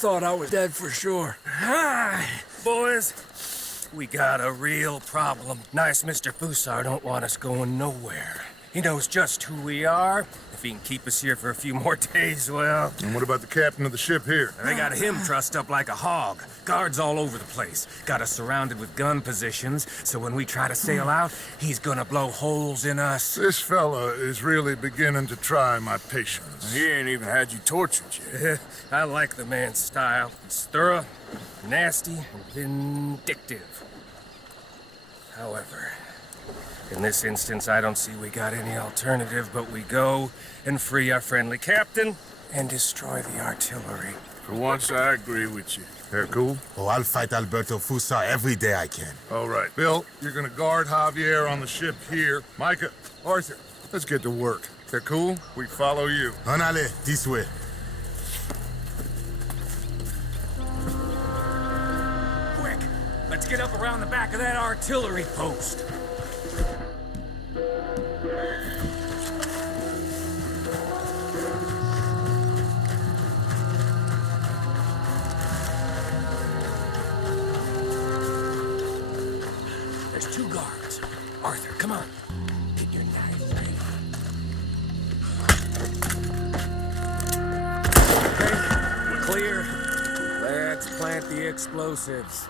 thought I was dead for sure. Hi, boys. We got a real problem. Nice Mr. Fussar don't want us going nowhere. He knows just who we are. If he can keep us here for a few more days, well... And what about the captain of the ship here? They got him trussed up like a hog. Guards all over the place. Got us surrounded with gun positions, so when we try to sail out, he's gonna blow holes in us. This fella is really beginning to try my patience. He ain't even had you tortured yet. I like the man's style. He's thorough, nasty, and vindictive. However, in this instance, I don't see we got any alternative, but we go and free our friendly captain and destroy the artillery. For once, I agree with you. They're cool? Oh, I'll fight Alberto Fussar every day I can. All right. Bill, you're gonna guard Javier on the ship here. Micah, Arthur, let's get to work. They're cool? We follow you. Anale, this way. Quick! Let's get up around the back of that artillery post. There's 2 guards. Arthur, come on. Get your knife ready. Okay, we're clear. Let's plant the explosives.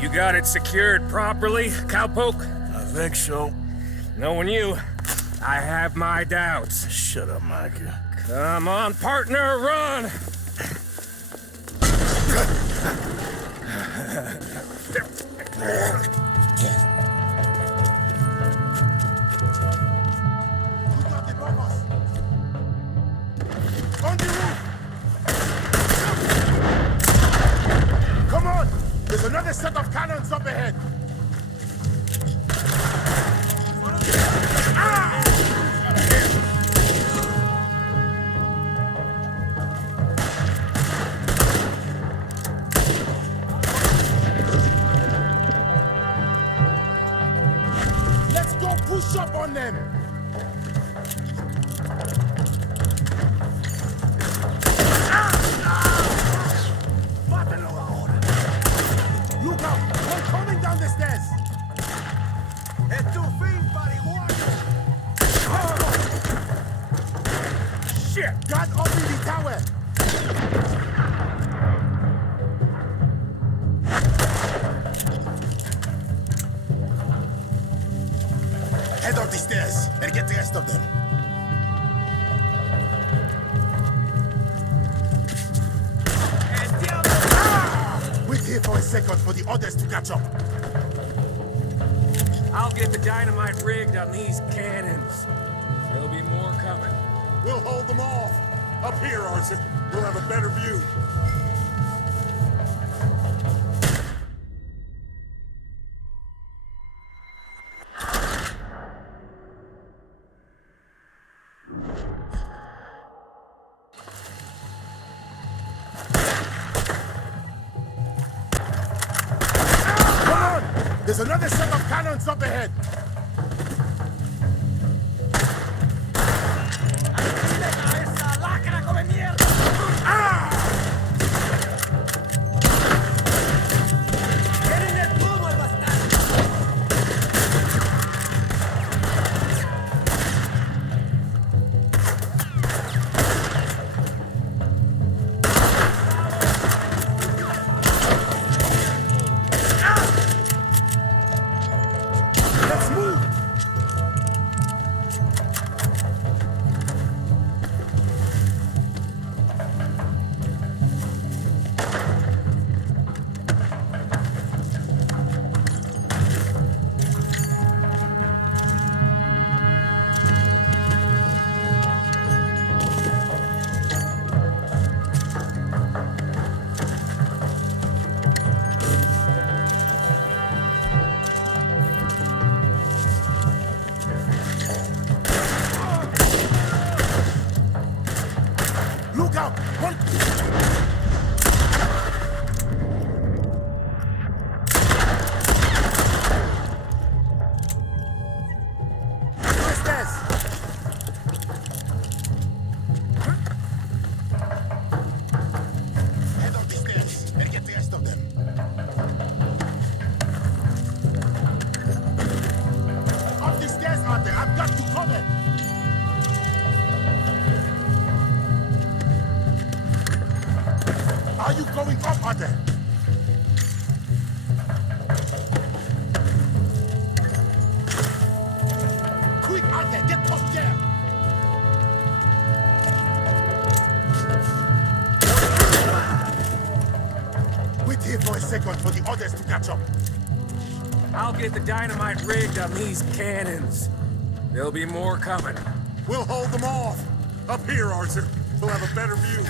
You got it secured properly, cowpoke? I think so. Knowing you, I have my doubts. Shut up, Micah. Come on, partner, run! On the roof! Come on! There's another set of cannons up ahead! Let's go push up on them! Look out! One coming down the stairs! Es tu fin, marihuana! Shit! Got up in the tower! Head up the stairs and get the rest of them. Wait here for a second for the others to catch up. I'll get the dynamite rigged on these cannons. There'll be more coming. We'll hold them off. Up here, Arthur. We'll have a better view. Come on! There's another set of cannons up ahead. Let's move! Arthur! Quick, Arthur, get up there! Wait here for a second for the others to catch up. I'll get the dynamite rigged on these cannons. There'll be more coming. We'll hold them off. Up here, Arthur. We'll have a better view.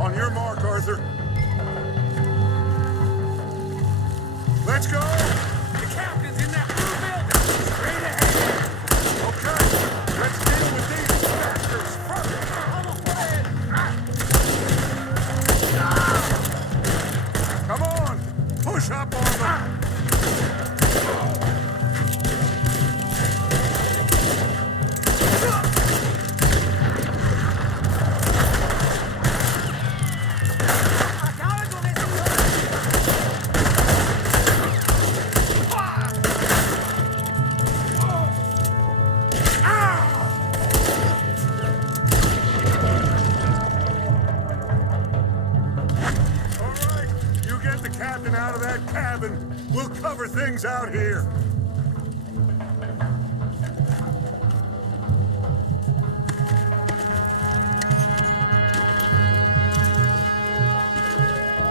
On your mark, Arthur. Let's go! The captain's in that blue building! Straight ahead! Okay, let's deal with these bastards first! Come on! Push up on them! Out of that cabin. We'll cover things out here.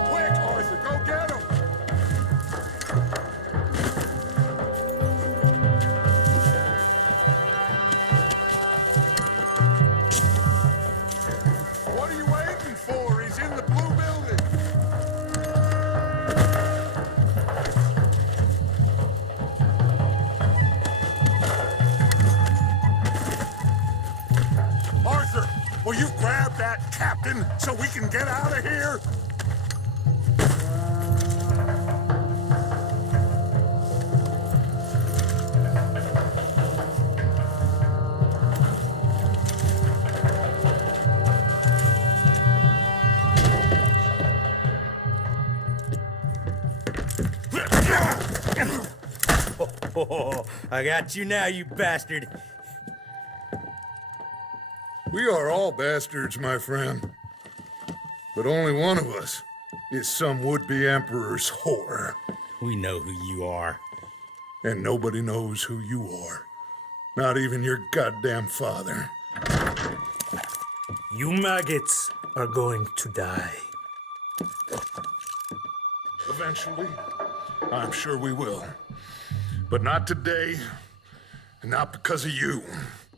Quick, Arthur, go get him. What are you waiting for? He's in the blue building. Will you grab that captain so we can get out of here? Oh, I got you now, you bastard. We are all bastards, my friend. But only one of us is some would-be emperor's whore. We know who you are. And nobody knows who you are. Not even your goddamn father. You maggots are going to die. Eventually, I'm sure we will. But not today, and not because of you.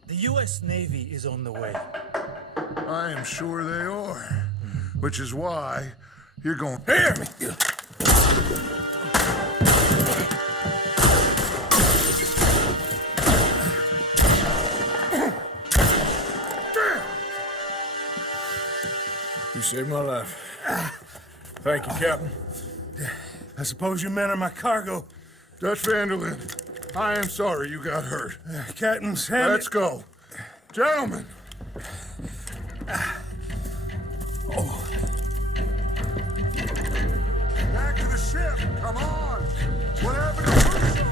The U.S. Navy is on the way. I am sure they are. Which is why you're going... Here! You saved my life. Thank you, Captain. I suppose you men are my cargo. Dutch Vanderlyn, I am sorry you got hurt. Captain's hand. Let's go. Gentlemen. Back to the ship. Come on. Whatever the Fuso.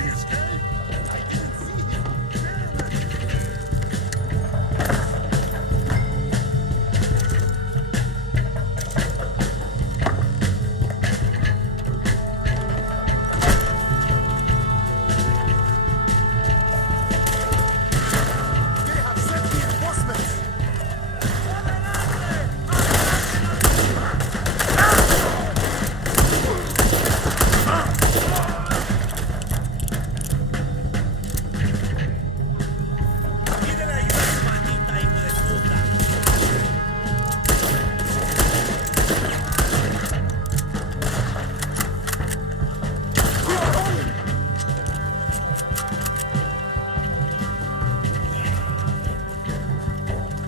He escaped. I didn't see him. Damn it. They have sent reinforcements.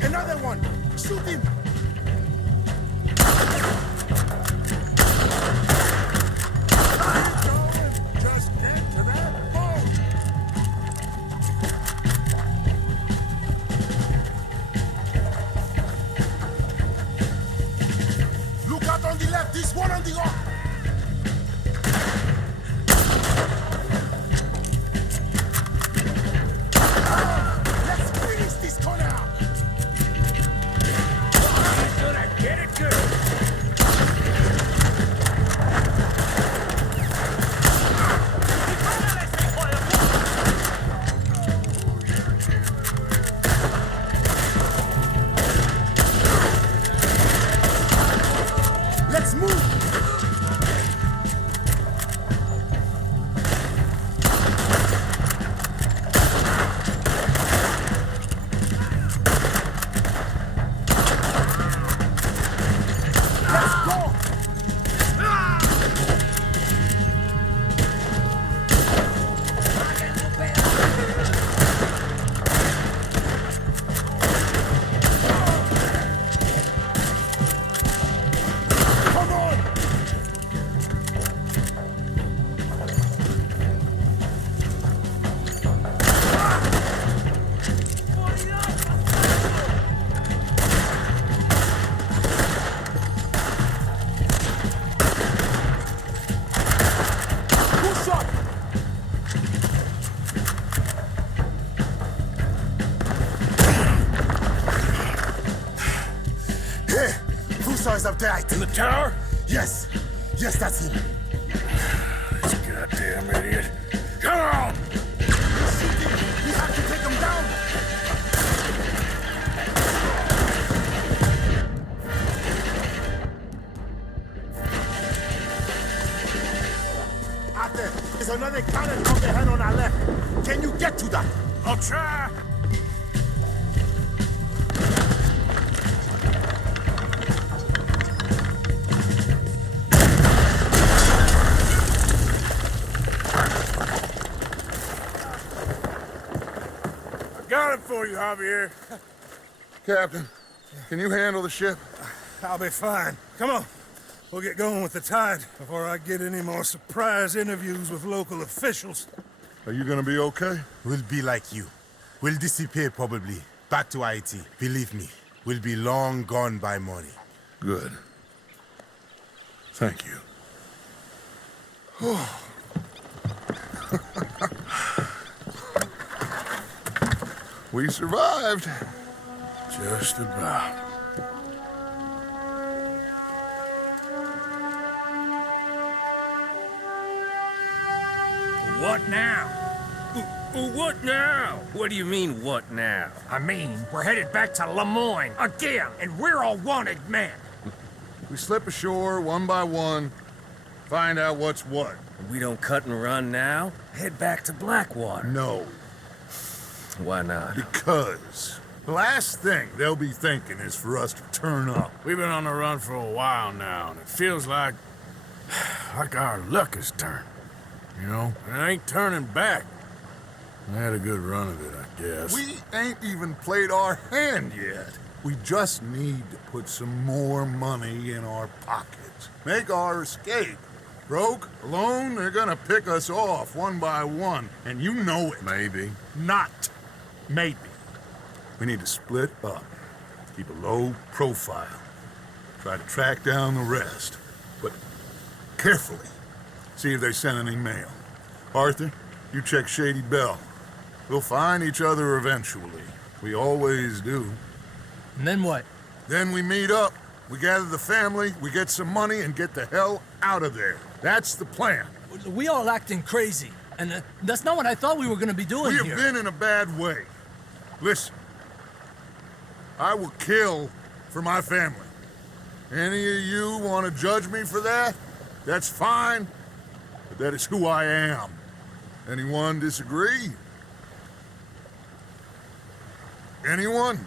Another one! Shoot him! Just get to that boat! Look out on the left, this one on the off! Let's finish this corner! Get it good. Let's move! Let's go! Come on! Push up! Hey! Fuso is up there, I think. In the tower? Yes! Yes, that's him. This goddamn idiot. Come on! We have to take him down! Out there, there's another cannon on the hand on our left. Can you get to that? I'll try. I got it for you, Javier. Captain, can you handle the ship? I'll be fine. Come on. We'll get going with the tide before I get any more surprise interviews with local officials. Are you gonna be okay? We'll be like you. We'll disappear probably. Back to Haiti. Believe me, we'll be long gone by morning. Good. Thank you. We survived. Just about. What now? What now? What do you mean, what now? I mean, we're headed back to Lemoyne again, and we're all wanted men. We slip ashore one by one, find out what's what. We don't cut and run now? Head back to Blackwater. No, Why not? because the last thing they'll be thinking is for us to turn up. We've been on the run for a while now, and it feels like our luck has turned. You know? And it ain't turning back. I had a good run of it, I guess. We ain't even played our hand yet. We just need to put some more money in our pockets. Make our escape. Broke, alone, they're gonna pick us off one by one, and you know it. Maybe. Not maybe. We need to split up. Keep a low profile. Try to track down the rest. But carefully. See if they send any mail. Arthur, you check Shady Belle. We'll find each other eventually. We always do. And then what? Then we meet up. We gather the family, we get some money, and get the hell out of there. That's the plan. We all acting crazy. And that's not what I thought we were gonna be doing We here. have been in a bad way. Listen. I will kill for my family. Any of you want to judge me for that? That's fine. But that is who I am. Anyone disagree? Anyone?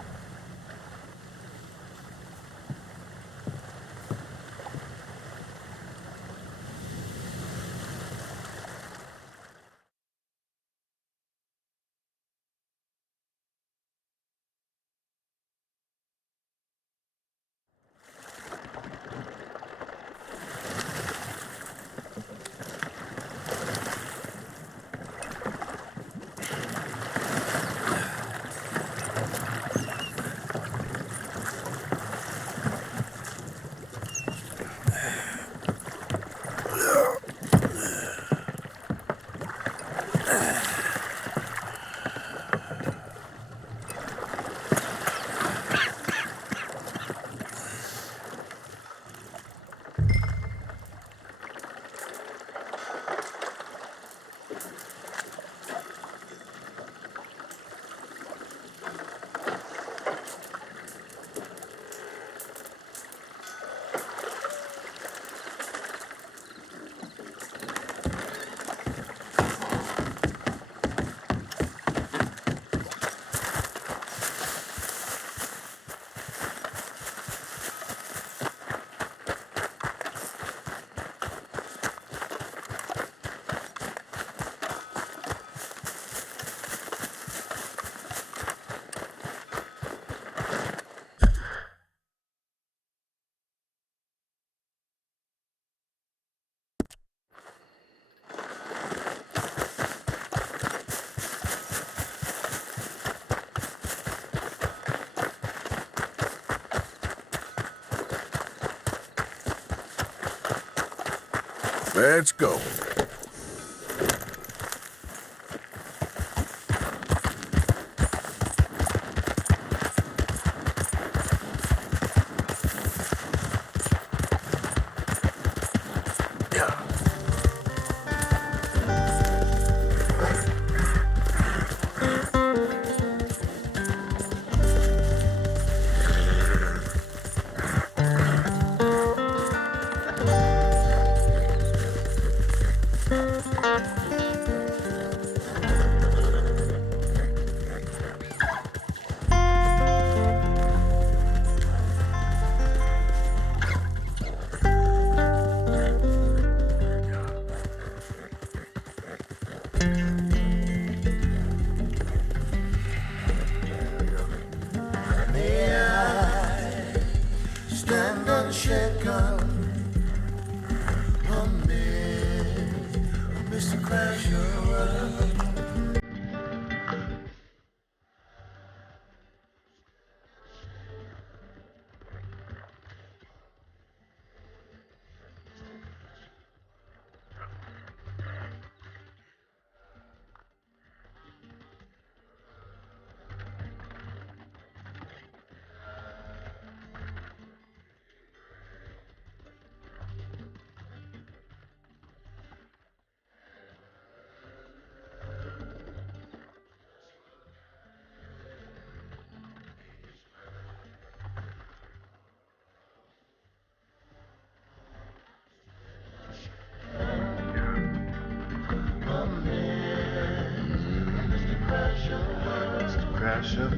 Let's go. Stand unshaken amid Mr. Crasher. Crash of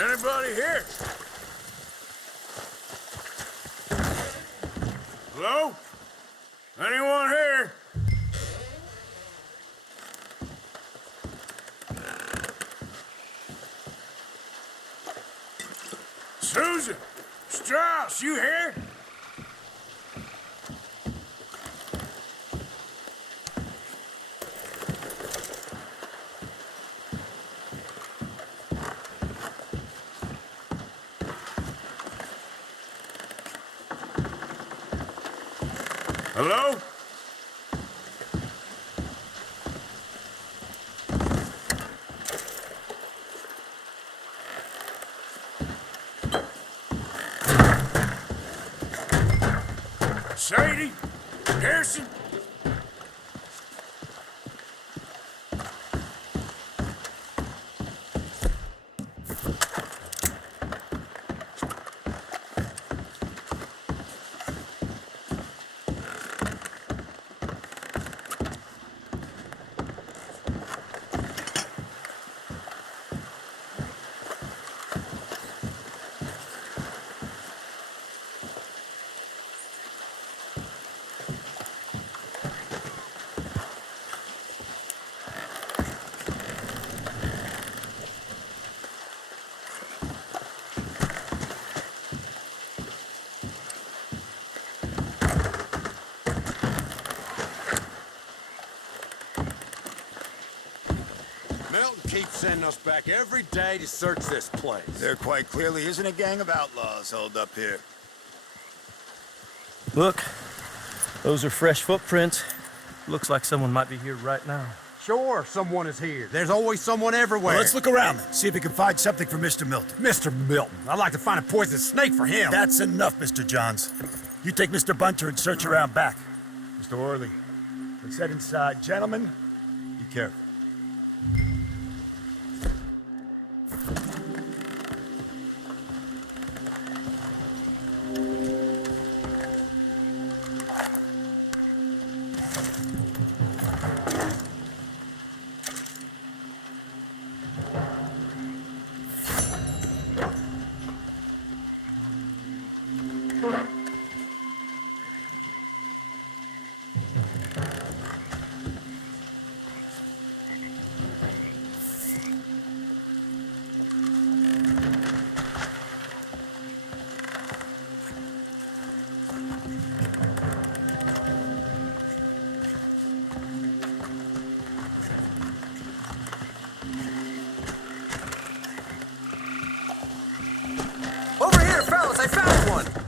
Anybody here? Hello? Anyone here? Susan! Strauss, you here? Hello? Sadie? Harrison? Milton keeps sending us back every day to search this place. There quite clearly isn't a gang of outlaws holed up here. Look, those are fresh footprints. Looks like someone might be here right now. Sure, someone is here. There's always someone everywhere. Well, let's look around then, see if we can find something for Mr. Milton. Mr. Milton. I'd like to find a poisonous snake for him. That's enough, Mr. Johns. You take Mr. Bunter and search around back. Mr. Orley, Let's head inside. Gentlemen, be careful. Over here, fellas! I found one!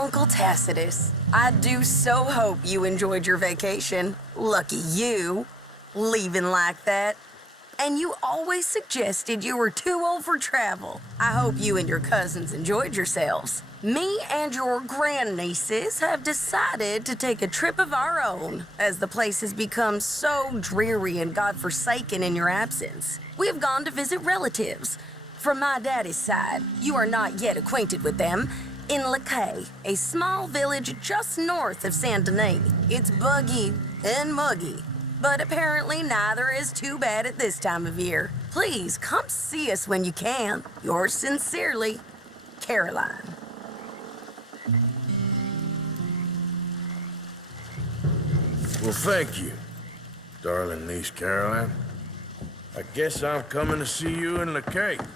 Uncle Tacitus, I do so hope you enjoyed your vacation. Lucky you, leaving like that. And you always suggested you were too old for travel. I hope you and your cousins enjoyed yourselves. Me and your grandnieces have decided to take a trip of our own, as the place has become so dreary and godforsaken in your absence. We have gone to visit relatives. From my daddy's side, you are not yet acquainted with them, in Lacaille, a small village just north of Saint Denis. It's buggy and muggy, but apparently neither is too bad at this time of year. Please come see us when you can. Yours sincerely, Caroline. Well, thank you, darling niece Caroline. I guess I'm coming to see you in Lacaille.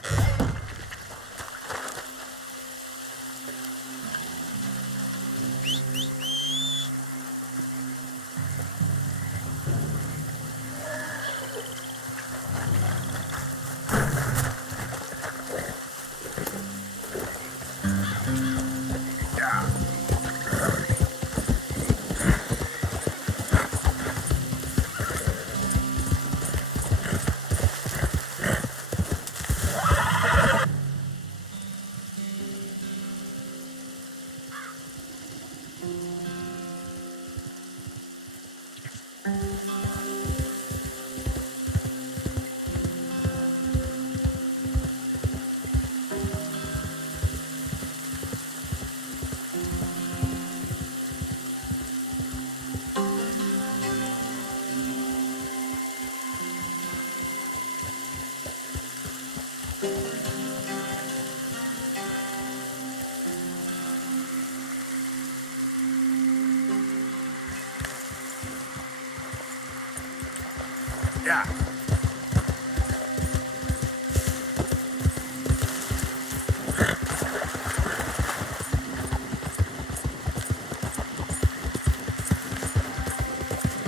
Yeah.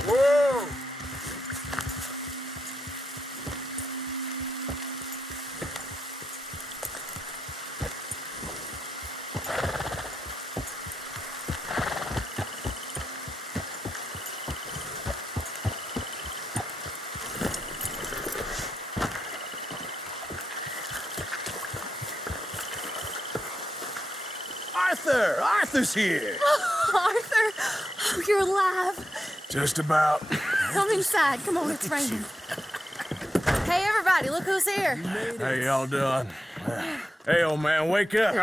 Whoa! Arthur! Arthur's here! Arthur! Oh, you're alive. Just about. Come inside. Come on, it's raining. Hey, everybody, look who's here. How y'all doing? Hey, old man, wake up.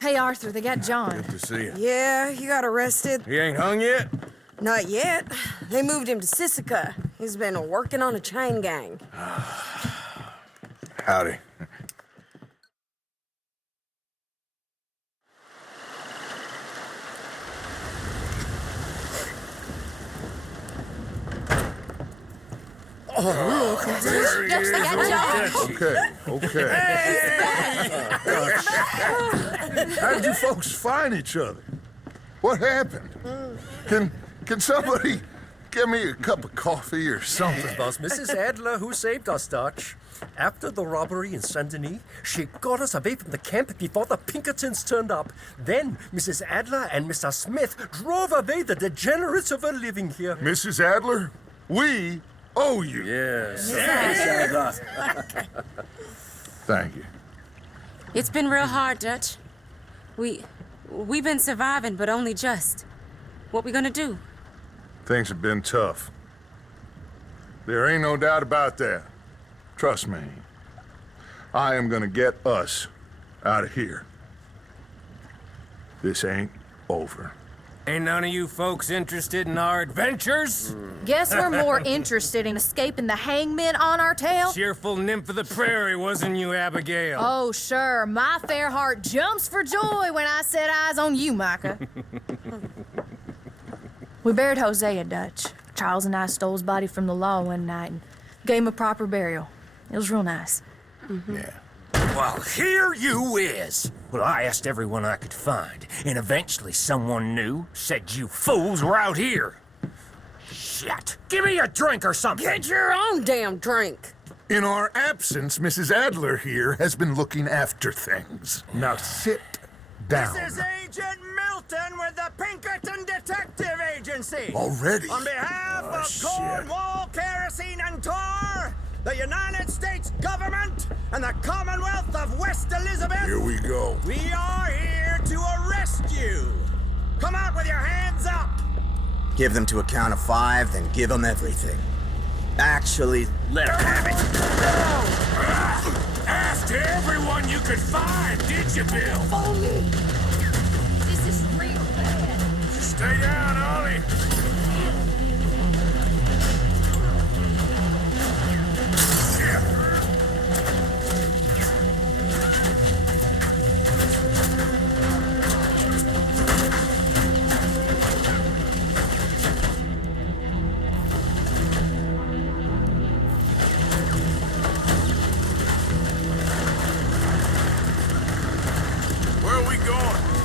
Hey, Arthur, they got John. Good to see you. Yeah, he got arrested. He ain't hung yet? Not yet. They moved him to Sisika. He's been working on a chain gang. Howdy. There he is. They got John. Okay. How did you folks find each other? What happened? Can somebody get me a cup of coffee or something? It was Mrs. Adler who saved us, Dutch. After the robbery in Saint Denis, she got us away from the camp before the Pinkertons turned up. Then Mrs. Adler and Mr. Smith drove away the degenerates who were living here. Mrs. Adler, we owe you. Yes. Thank you. It's been real hard, Dutch. We've been surviving, but only just. What we gonna do? Things have been tough. There ain't no doubt about that. Trust me. I am gonna get us out of here. This ain't over. Ain't none of you folks interested in our adventures? Guess we're more interested in escaping the hangmen on our tail. Cheerful nymph of the prairie, wasn't you, Abigail? Oh, sure. My fair heart jumps for joy when I set eyes on you, Micah. We buried Hosea, Dutch. Charles and I stole his body from the law one night and gave him a proper burial. It was real nice. Yeah. Well, here you is. Well, I asked everyone I could find, and eventually someone new said you fools were out here. Shit. Give me a drink or something. Get your own damn drink. In our absence, Mrs. Adler here has been looking after things. Now sit down. This is Agent Milton with the Pinkerton Detective Agency. Already? On behalf of Cornwall, Kerosene, and Tar, the United States government, and the Commonwealth of West Elizabeth. Here we go. We are here to arrest you. Come out with your hands up. Give them to a count of 5, then give them everything. Actually, let her have it. Asked everyone you could find, did you, Bill? Follow me. This is real bad. Stay down, Ollie.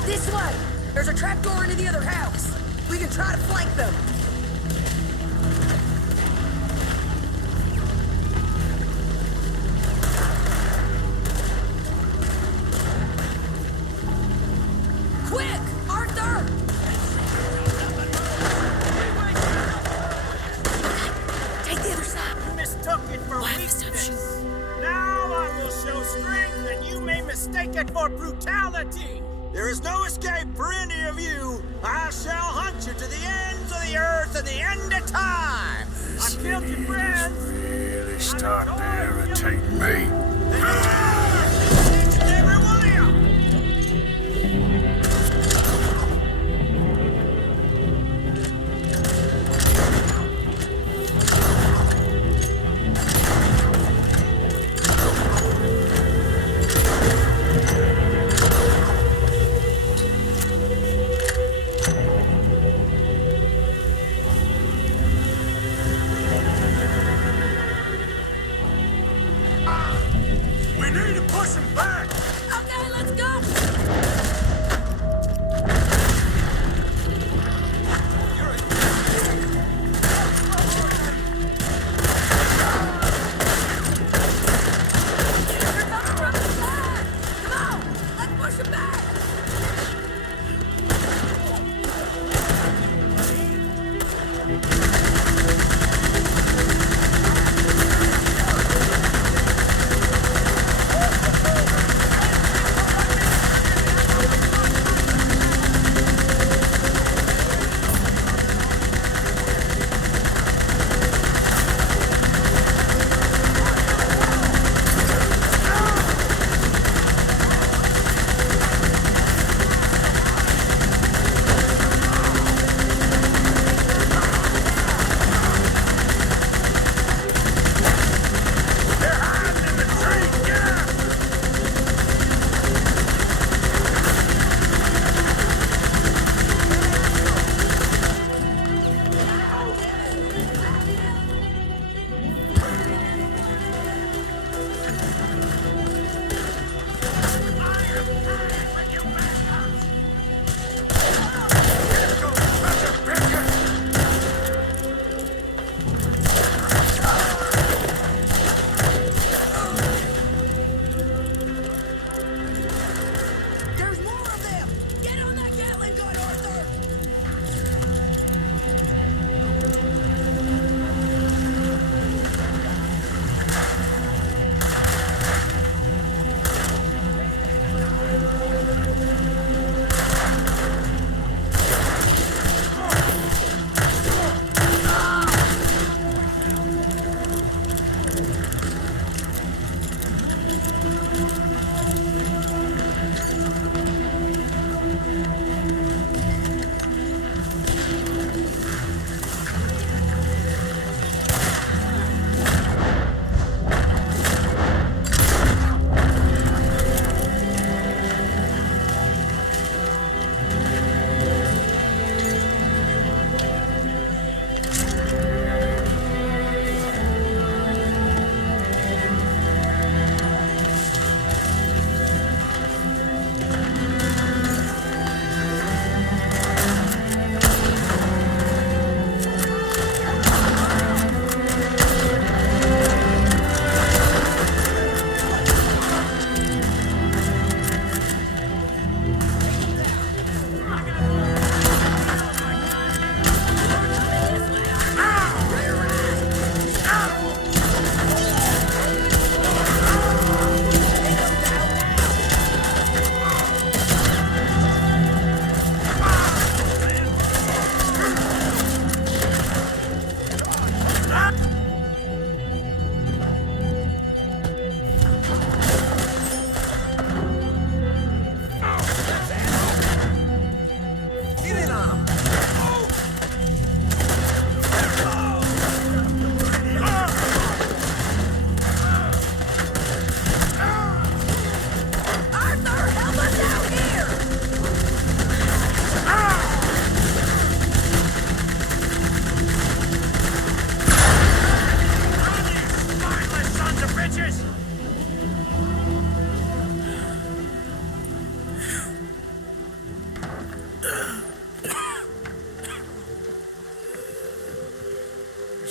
This way! There's a trapdoor into the other house. We can try to flank them. Quick! Arthur! Take the other side. You mistook it for weakness. Now I will show strength, and you may mistake it for brutality. There is no escape for any of you. I shall hunt you to the ends of the earth and the end of time. I killed your friends. Really start to irritate me. Each and every one of you. We need to push him back! Okay, let's go! They're coming from the side! Come on! Let's push them back!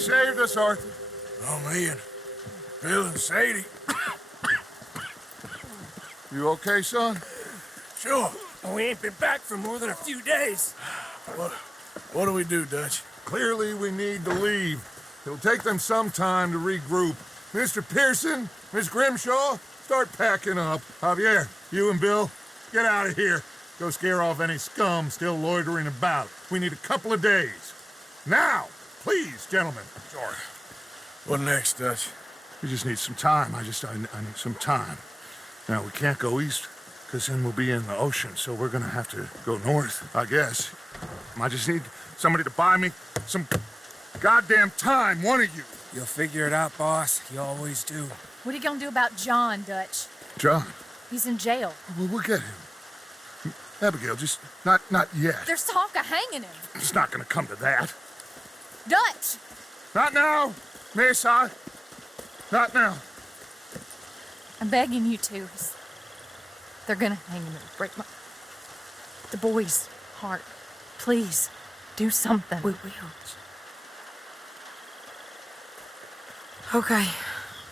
saved us, Arthur. Oh, me and Bill and Sadie. You okay, son? Sure. We ain't been back for more than a few days. What do we do, Dutch? Clearly, we need to leave. It'll take them some time to regroup. Mr. Pearson, Miss Grimshaw, start packing up. Javier, you and Bill, get out of here. Go scare off any scum still loitering about. We need a couple of days. Now, please, gentlemen. Sorry. What next, Dutch? We just need some time. I need some time. Now, we can't go east, because then we'll be in the ocean, so we're gonna have to go north, I guess. I just need somebody to buy me some goddamn time, one of you. You'll figure it out, boss. You always do. What are you gonna do about John, Dutch? John? He's in jail. We'll get him. Abigail, just not yet. There's talk of hanging him. It's not gonna come to that. Dutch! Not now, Miss. Not now. I'm begging you to. They're gonna hang him. It'll break the boy's heart. Please, do something. We will. Okay.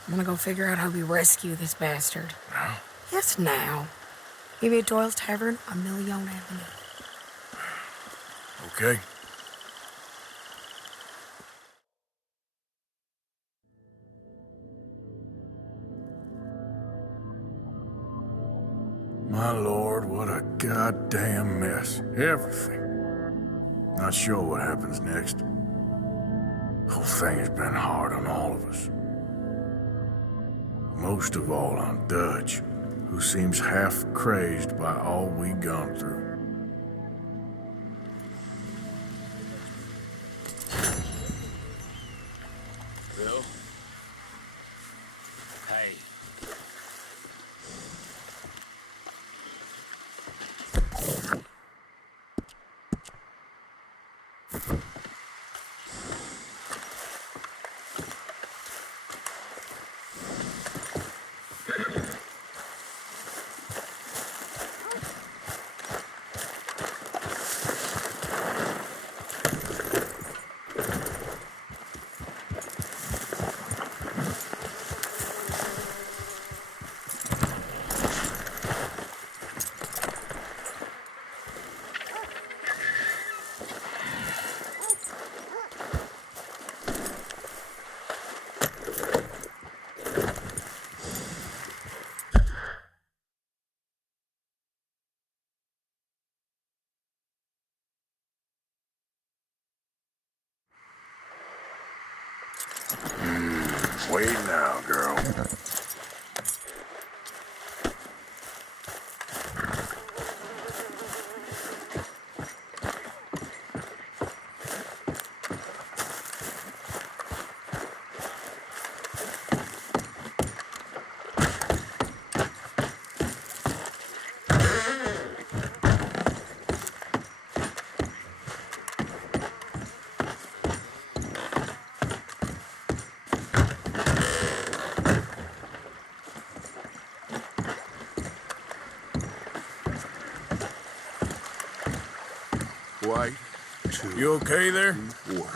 I'm gonna go figure out how we rescue this bastard. Now? Yes, now. Maybe at Doyle's Tavern on Million Avenue. Okay. My lord, what a goddamn mess. Everything. Not sure what happens next. Whole thing has been hard on all of us. Most of all on Dutch, who seems half crazed by all we gone through. Bill? Hey. Wait now, girl. White, 2. You okay there? 4.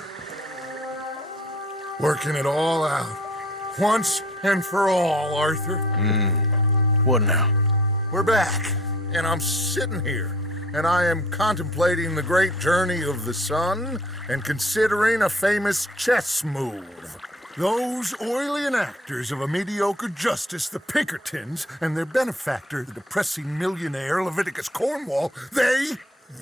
Working it all out. Once and for all, Arthur. What now? We're back, and I'm sitting here, and I am contemplating the great journey of the sun and considering a famous chess move. Those oily enactors of a mediocre justice, the Pinkertons, and their benefactor, the depressing millionaire Leviticus Cornwall, they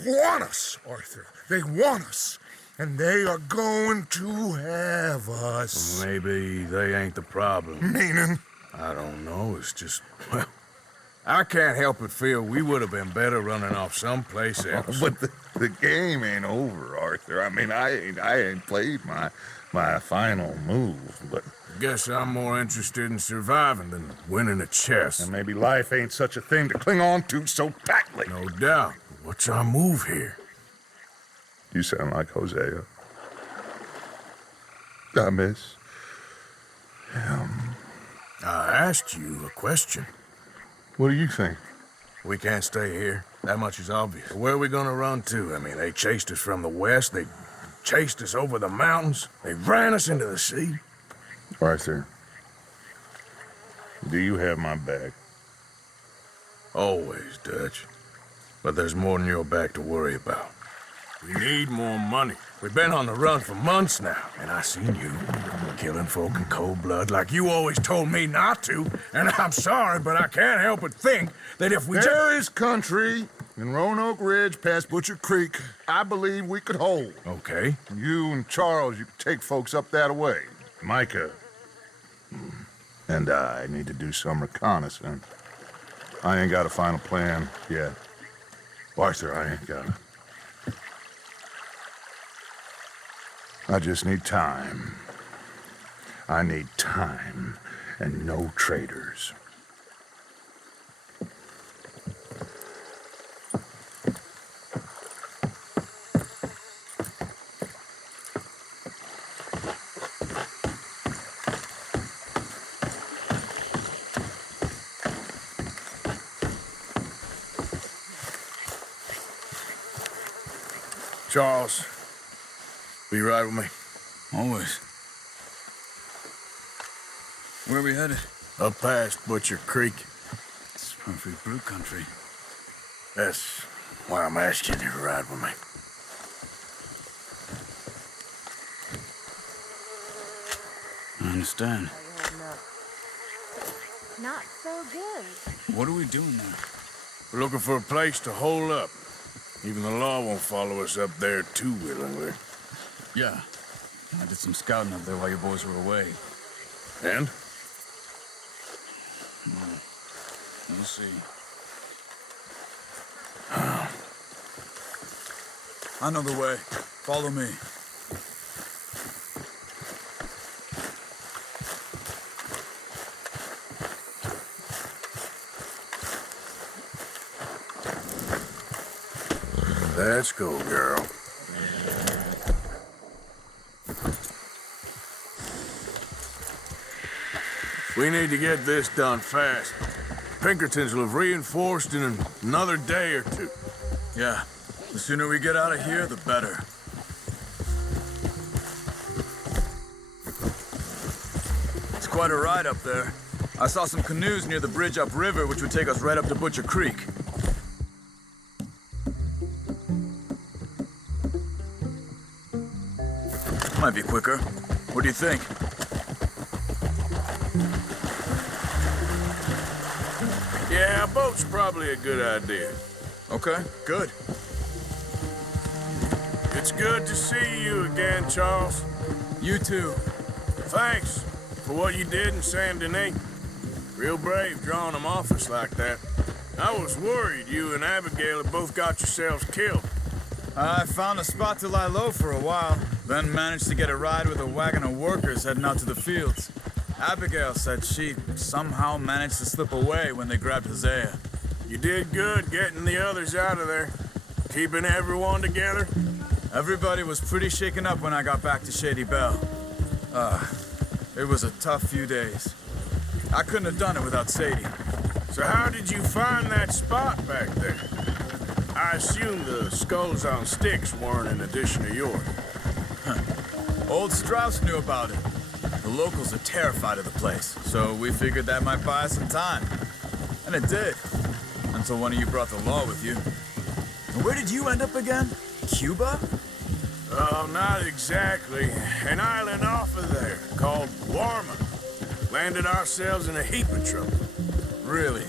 want us, Arthur. They want us. And they are going to have us. Maybe they ain't the problem. Meaning? I don't know. It's just, well, I can't help but feel we would have been better running off someplace else. But the game ain't over, Arthur. I mean, I ain't played my final move, but... Guess I'm more interested in surviving than winning a chess. And maybe life ain't such a thing to cling on to so tightly. No doubt. What's our move here? You sound like Hosea. I miss him. I asked you a question. What do you think? We can't stay here. That much is obvious. Where are we gonna run to? I mean, they chased us from the west. They chased us over the mountains. They ran us into the sea. Arthur, do you have my back? Always, Dutch. But there's more than your back to worry about. We need more money. We've been on the run for months now, and I seen you killing folk in cold blood like you always told me not to. And I'm sorry, but I can't help but think that if we There is country in Roanoke Ridge past Butcher Creek I believe we could hold. Okay. You and Charles, you could take folks up that way. Micah and I need to do some reconnaissance. I ain't got a final plan yet. Arthur, I ain't got it. I just need time. I need time and no traitors. Charles, will you ride with me? Always. Where are we headed? Up past Butcher Creek. It's perfect brew country. That's why I'm asking you to ride with me. I understand. Not so good. What are we doing now? We're looking for a place to hole up. Even the law won't follow us up there too willingly. Yeah. I did some scouting up there while your boys were away. And? We'll see. I know the way. Follow me. Let's go, girl. We need to get this done fast. Pinkertons will have reinforced in another day or two. Yeah. The sooner we get out of here, the better. It's quite a ride up there. I saw some canoes near the bridge upriver, which would take us right up to Butcher Creek. Might be quicker. What do you think? Yeah, a boat's probably a good idea. Okay, good. It's good to see you again, Charles. You too. Thanks for what you did in Saint Denis. Real brave drawing them off us like that. I was worried you and Abigail had both got yourselves killed. I found a spot to lie low for a while, then managed to get a ride with a wagon of workers heading out to the fields. Abigail said she somehow managed to slip away when they grabbed Hosea. You did good getting the others out of there. Keeping everyone together. Everybody was pretty shaken up when I got back to Shady Belle. It was a tough few days. I couldn't have done it without Sadie. So how did you find that spot back there? I assume the skulls on sticks weren't an addition of yours. Old Strauss knew about it. The locals are terrified of the place, so we figured that might buy us some time. And it did. Until one of you brought the law with you. And where did you end up again? Cuba? Oh, not exactly. An island off of there called Warman. Landed ourselves in a heap of trouble. Really?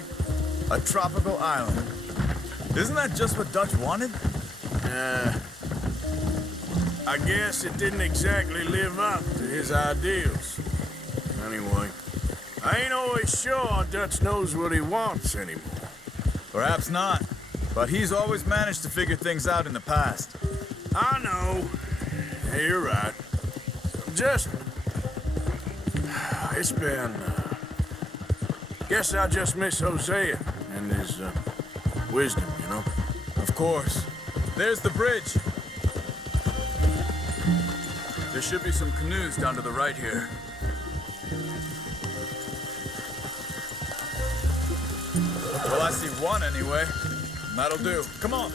A tropical island? Isn't that just what Dutch wanted? I guess it didn't exactly live up to his ideals. Anyway, I ain't always sure Dutch knows what he wants anymore. Perhaps not, but he's always managed to figure things out in the past. I know. Yeah, you're right. It's been... Guess I just miss Hosea and his wisdom, you know? Of course. There's the bridge. There should be some canoes down to the right here. Well, I see one anyway. That'll do. Come on.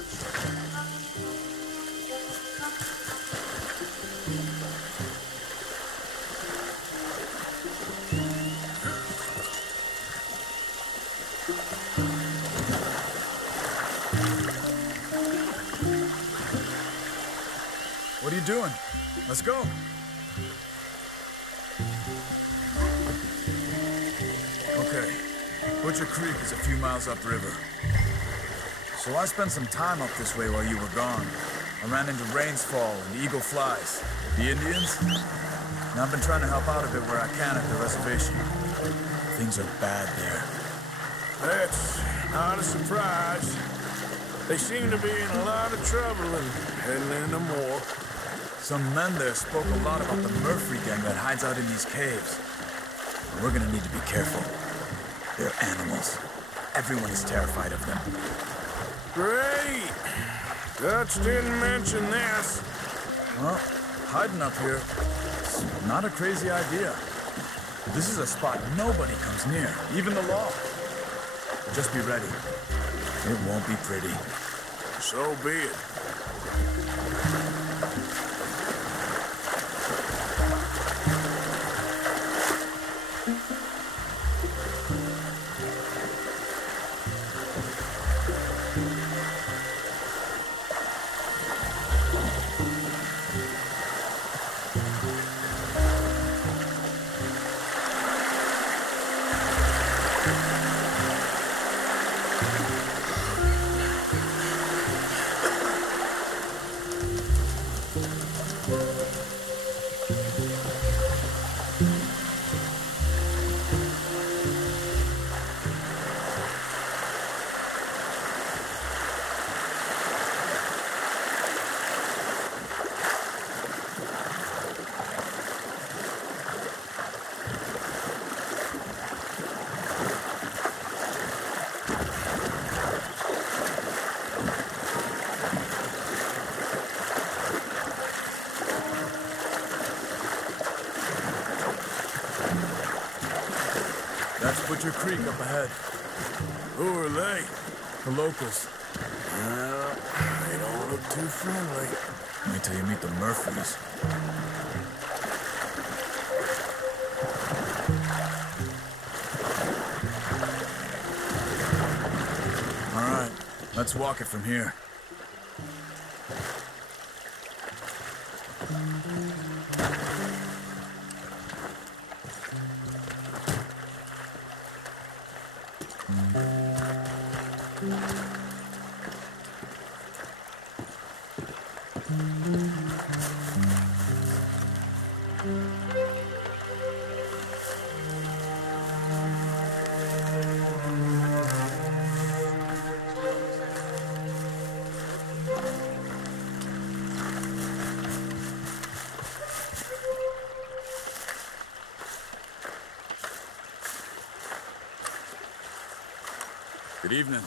doing? Let's go. Okay. Butcher Creek is a few miles upriver. So I spent some time up this way while you were gone. I ran into Rains Fall and Eagle Flies. The Indians? And I've been trying to help out a bit where I can at the reservation. Things are bad there. That's not a surprise. They seem to be in a lot of trouble and heading into more. Some men there spoke a lot about the Murphy gang that hides out in these caves. We're gonna need to be careful. They're animals. Everyone is terrified of them. Great! Dutch didn't mention this. Well, hiding up here is not a crazy idea. This is a spot nobody comes near, even the law. Just be ready. It won't be pretty. So be it. That's Butcher Creek up ahead. Who are they? The locals. Well, they don't look too friendly. Wait till you meet the Murphys. All right, let's walk it from here. Good evening.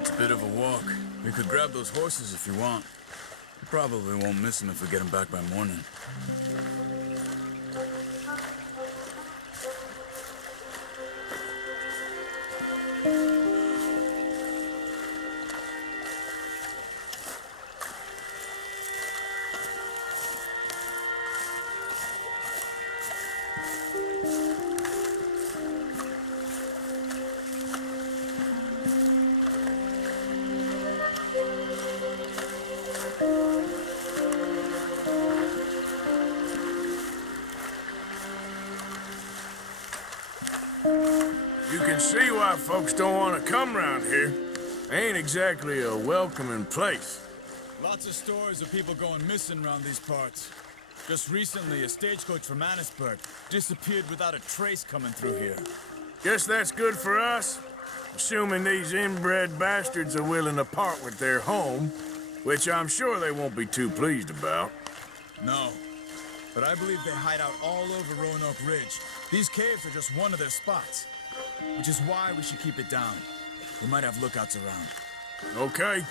It's a bit of a walk. We could grab those horses if you want. We probably won't miss them if we get them back by morning. You can see why folks don't want to come around here. Ain't exactly a welcoming place. Lots of stories of people going missing around these parts. Just recently, a stagecoach from Annisburg disappeared without a trace coming through here. Guess that's good for us. Assuming these inbred bastards are willing to part with their home, which I'm sure they won't be too pleased about. No, but I believe they hide out all over Roanoke Ridge. These caves are just one of their spots, which is why we should keep it down. We might have lookouts around. Okay.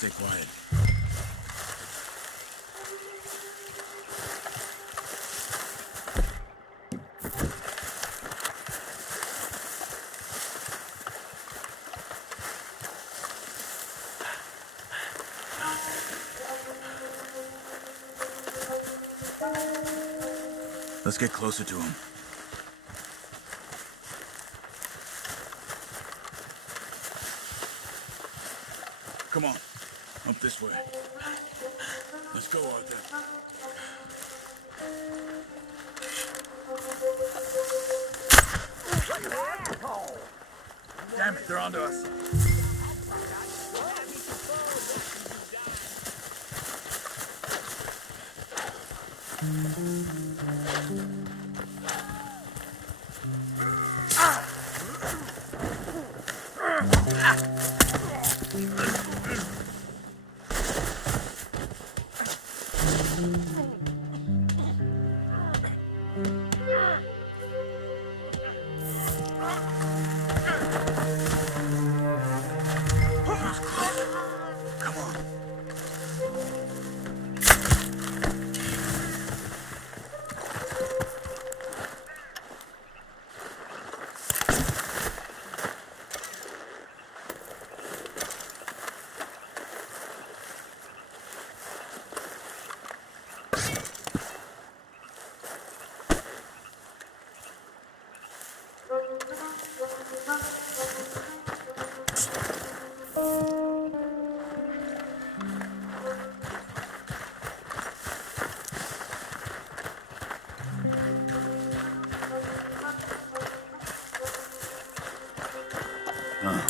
Stay quiet. Let's get closer to him. Come on. Up this way. Let's go, Arthur. Damn it, they're onto us.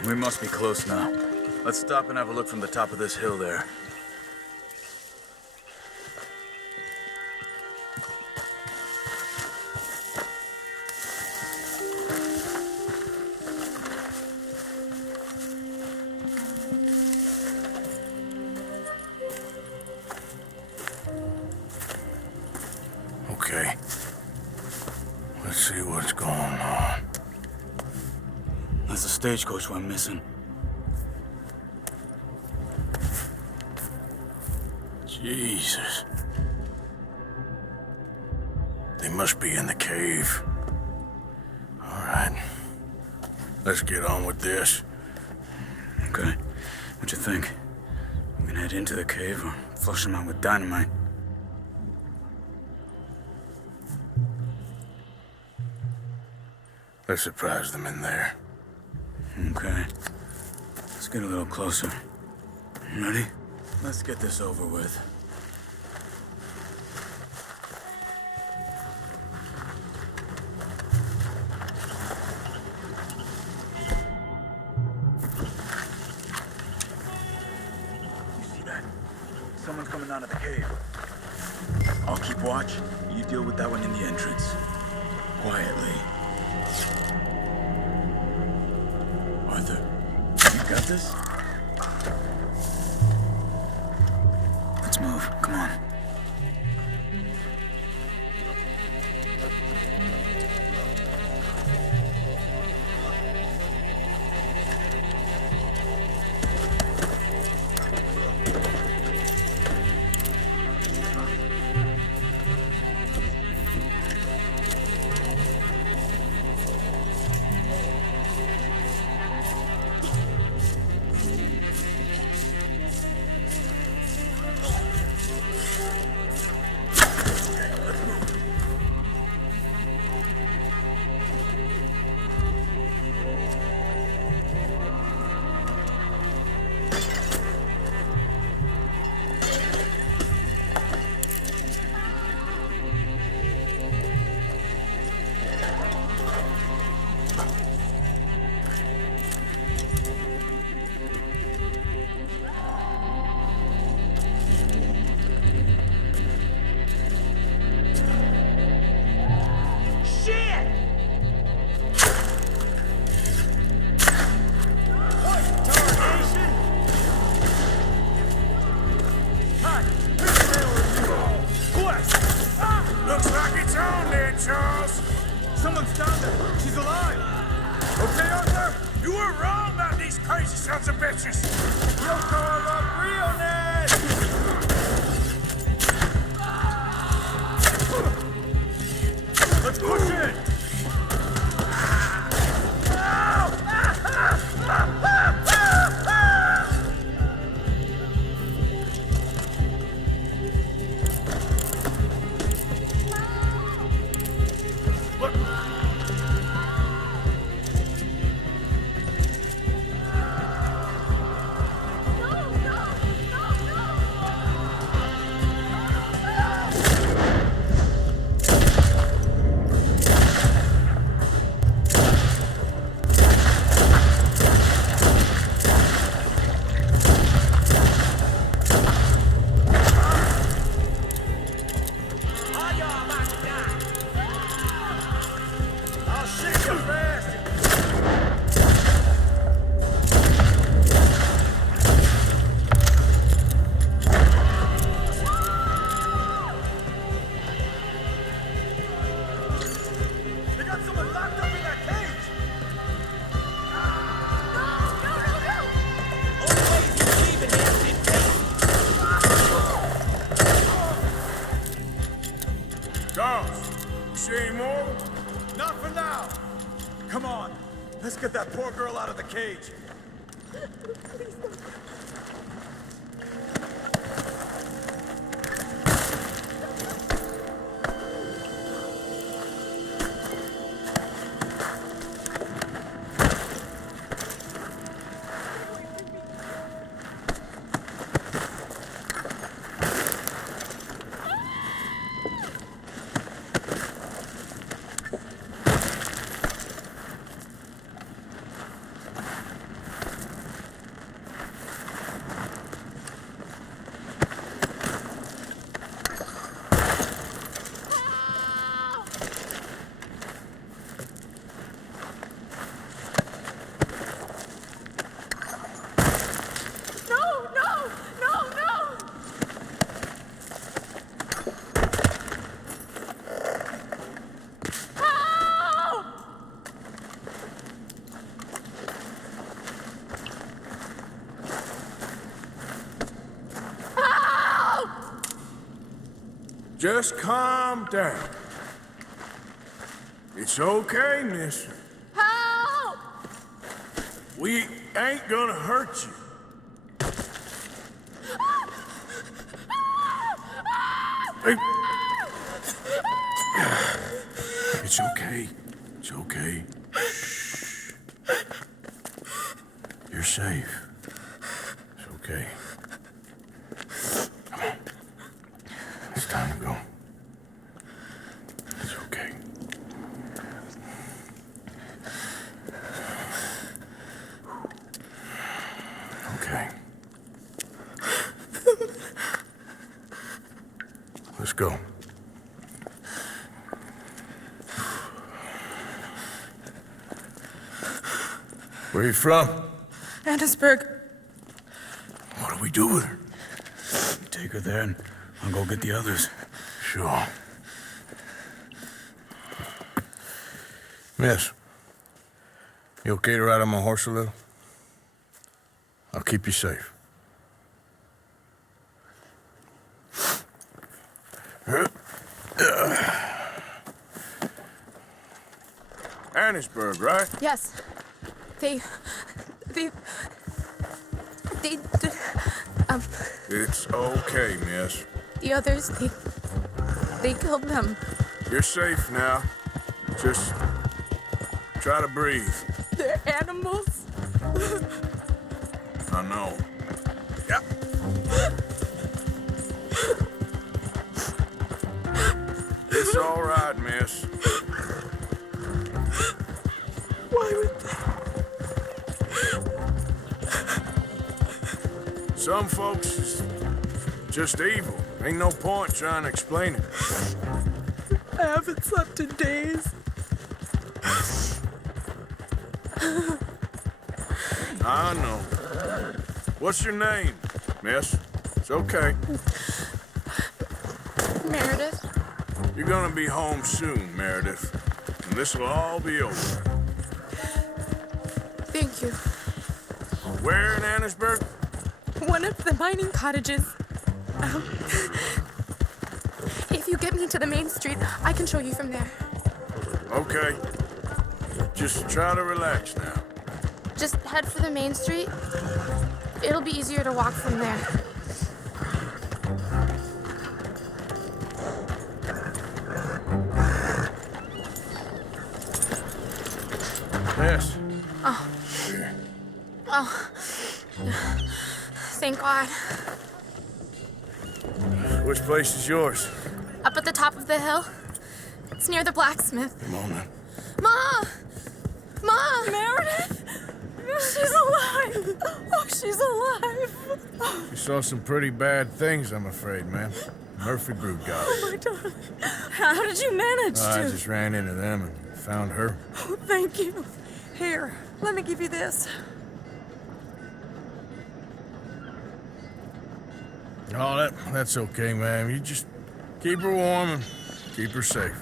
We must be close now. Let's stop and have a look from the top of this hill there. Okay. Let's see what's going on. That's the stagecoach we're missing. Jesus. They must be in the cave. All right. Let's get on with this. Okay. What you think? We can head into the cave or flush them out with dynamite? Let's surprise them in there. Okay. Let's get a little closer. Ready? Let's get this over with. Someone's coming down to the cave. I'll keep watch. You deal with that one in the entrance. Quietly. Arthur, you got this? Let's move. Come on. Get that poor girl out of the cage. Just calm down. It's okay, miss. Help! We ain't gonna hurt you. Hey. It's okay. It's okay. Shh. You're safe. It's okay. Come on. It's time to go. It's okay. Okay. Let's go. Where you from? Annesburg. What do we do with her? Take her there and I'll go get the others. Sure. Miss, you okay to ride on my horse a little? I'll keep you safe. Annesburg, right? Yes. They It's okay, miss. the others, they killed them. You're safe now. Just try to breathe. They're animals. I know. Yep. It's all right, miss. Why would they? Some folks is just evil. Ain't no point trying to explain it. I haven't slept in days. I know. What's your name, miss? It's okay. Meredith. You're gonna be home soon, Meredith. And this will all be over. Thank you. Where in Annesburg? One of the mining cottages. If you get me to the main street, I can show you from there. Okay. Just try to relax now. Just head for the main street. It'll be easier to walk from there. Yes. Oh. Oh. Thank God. Which place is yours? Up at the top of the hill. It's near the blacksmith. Come on then. Ma! Ma! Meredith! She's alive! Oh, she's alive! You saw some pretty bad things, I'm afraid, ma'am. Murphy Brood got Oh, my darling. How did you manage I to? just ran into them and found her. Oh, thank you. Here, let me give you this. Oh, that's okay, ma'am. You just keep her warm and keep her safe.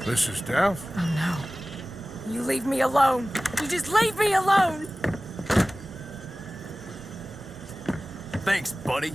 Mrs. Dowth? Oh, no. You leave me alone. You just leave me alone. Thanks, buddy.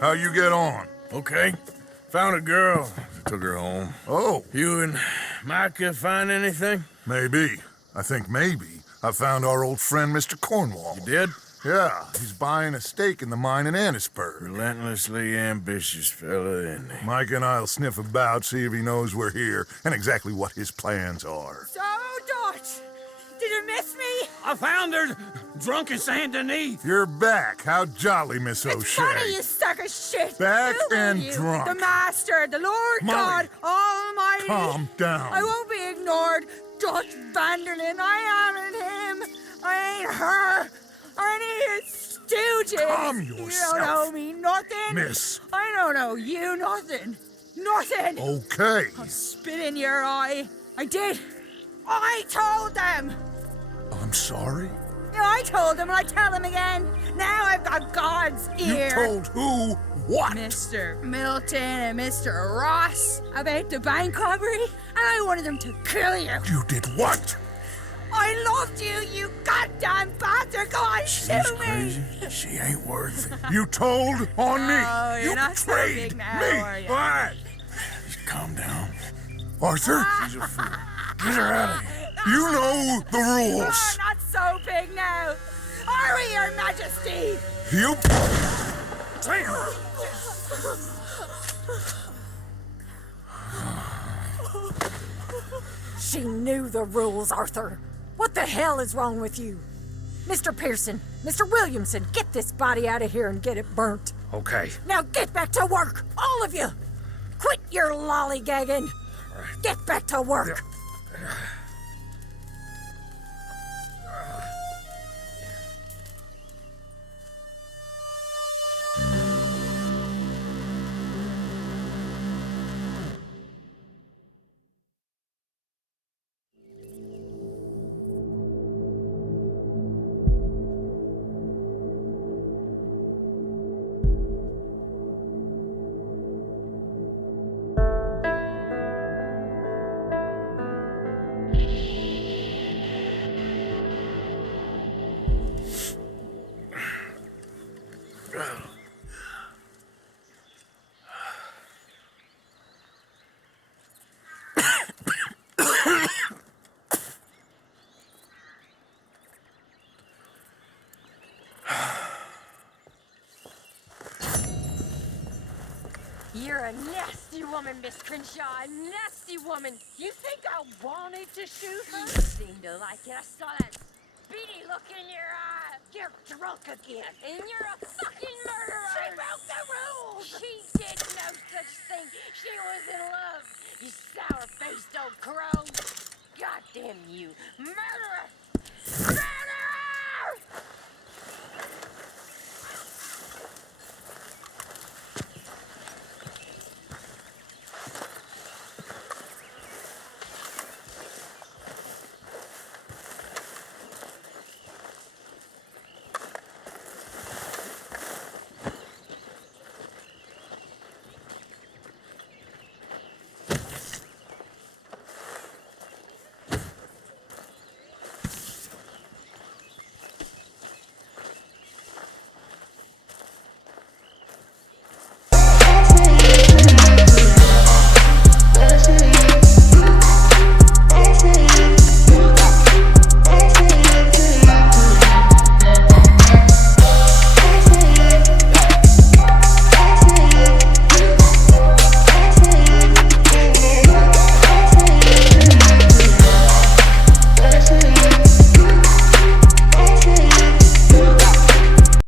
How you get on? Okay. Found a girl. Took her home. Oh. You and Micah find anything? Maybe. I think maybe I found our old friend, Mr. Cornwall. You did? Yeah, he's buying a stake in the mine in Annesburg. Relentlessly ambitious fella, isn't he? Mike and I'll sniff about, see if he knows we're here, and exactly what his plans are. So, Dutch, did you miss me? I found her drunk in Saint Denis. You're back. How jolly, Miss It's O'Shea. funny, you sucker shit. Back Who are and you? drunk. The Master, the Lord Molly, God Almighty. calm down. I won't be ignored. Dutch Vanderlyn, I am him. I ain't her. Or any of his stooges. Calm You yourself. don't owe me nothing. Miss. I don't owe you nothing. Nothing. Okay. I'll spit in your eye. I did. I told them. I'm sorry? Yeah, I told them and I tell them again. Now I've got God's ear. You told who what? Mr. Milton and Mr. Ross about the bank robbery, and I wanted them to kill you. You did what? I loved you, you goddamn bastard! Go on, She's shoot me! crazy. She ain't worth it. You told on me. Oh, you're You not so betrayed big now, me. are you? What? Just calm down. Arthur, She's a fool. Get her out of here. you know the rules. Oh, not so big now. Are we, Your Majesty? You. She knew the rules, Arthur. What the hell is wrong with you? Mr. Pearson, Mr. Williamson, get this body out of here and get it burnt. Okay. Now get back to work, all of you! Quit your lollygagging! Get back to work! You're a nasty woman, Miss Crenshaw. A nasty woman. You think I wanted to shoot her? You seem to like it. I saw that beady look in your eye. You're drunk again. And you're a fucking murderer. She broke the rules. She did no such thing. She was in love. You sour-faced old crow. Goddamn you. Murderer.